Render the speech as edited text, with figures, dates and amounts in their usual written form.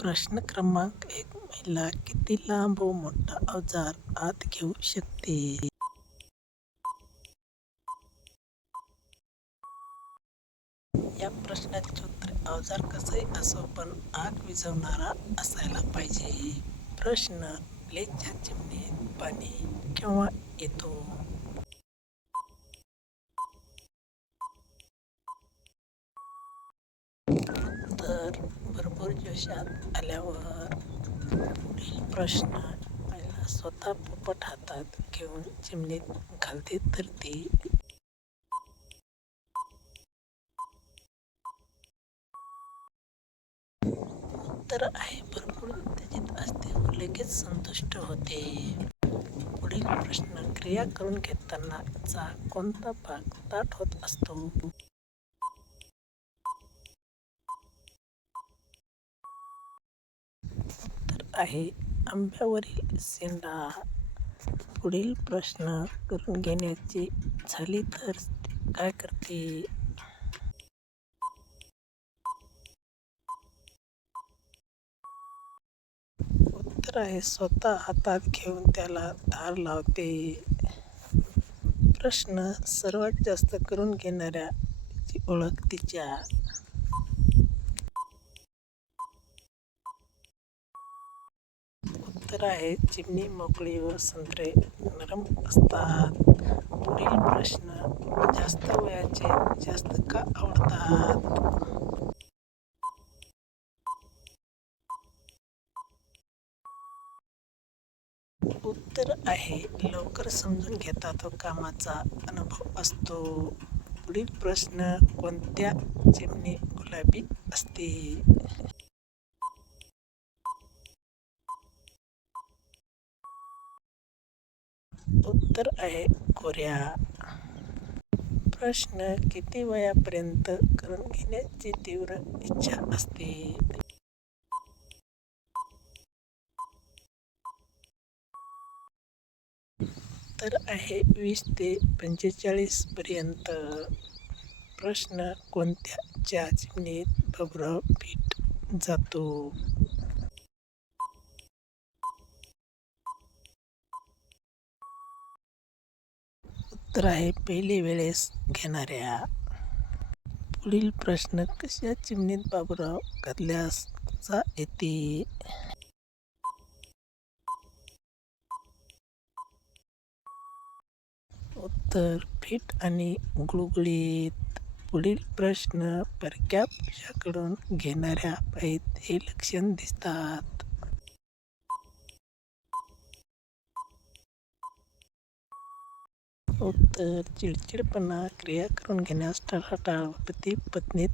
प्रश्न क्रमांक 1. महिला किती लांब व मोठा अवजार आत घेऊ शकते? या प्रश्नाचे उत्तर अवजार कसंही असो पण आग विझवणारा असायला पाहिजे. प्रश्न. प्लेटच्या चिमणीत पाणी केव्हा येतो? तर भरपूर जोशात आल्यावर. पुढील प्रश्न. पहिला स्वतः पोपट हातात घेऊन चिमणीत घालते तर ती उत्तर आहे भरपूर उत्तेजित असते व लगेच संतुष्ट होते. पुढील प्रश्न. क्रिया करून घेताना चा कोणता भाग ताठ होत असतो? उत्तर आहे आंब्यावरील शेंडा. पुढील प्रश्न. करून घेण्याची झाली तर काय करते? उत्तर आहे स्वतः हातात घेऊन त्याला धार लावते. प्रश्न. सर्वात जास्त करून घेणाऱ्याची ओळख तिच्या. उत्तर आहे चिमणी मोकळी व संत्रे नरम असतात. पुढील प्रश्न. जास्त वयाचे जास्त का आवडतात? उत्तर आहे लवकर समजून घेतात व कामाचा अनुभव असतो. पुढील प्रश्न. कोणत्या चिमणी गुलाबी असते? उत्तर आहे कोऱ्या. प्रश्न. किती वयापर्यंत करून घेण्याची तीव्र इच्छा असते? उत्तर आहे 20 ते 45 पर्यंत. प्रश्न. कोणत्या चिमणीत बबरं पीठ जातो? उत्तर आहे पहिली वेळेस घेणाऱ्या. पुढील प्रश्न. कशा चिमणीत बाबूराव घातल्यास चा येते? उत्तर फिट आणि गुळगुळीत. पुढील प्रश्न. परक्या पुरुषाकडून घेणाऱ्या बाईत हे लक्षण दिसतात. उत्तर चिडचिडपणा, क्रिया करून घेण्यास टाळाटाळ व पती पत्नीत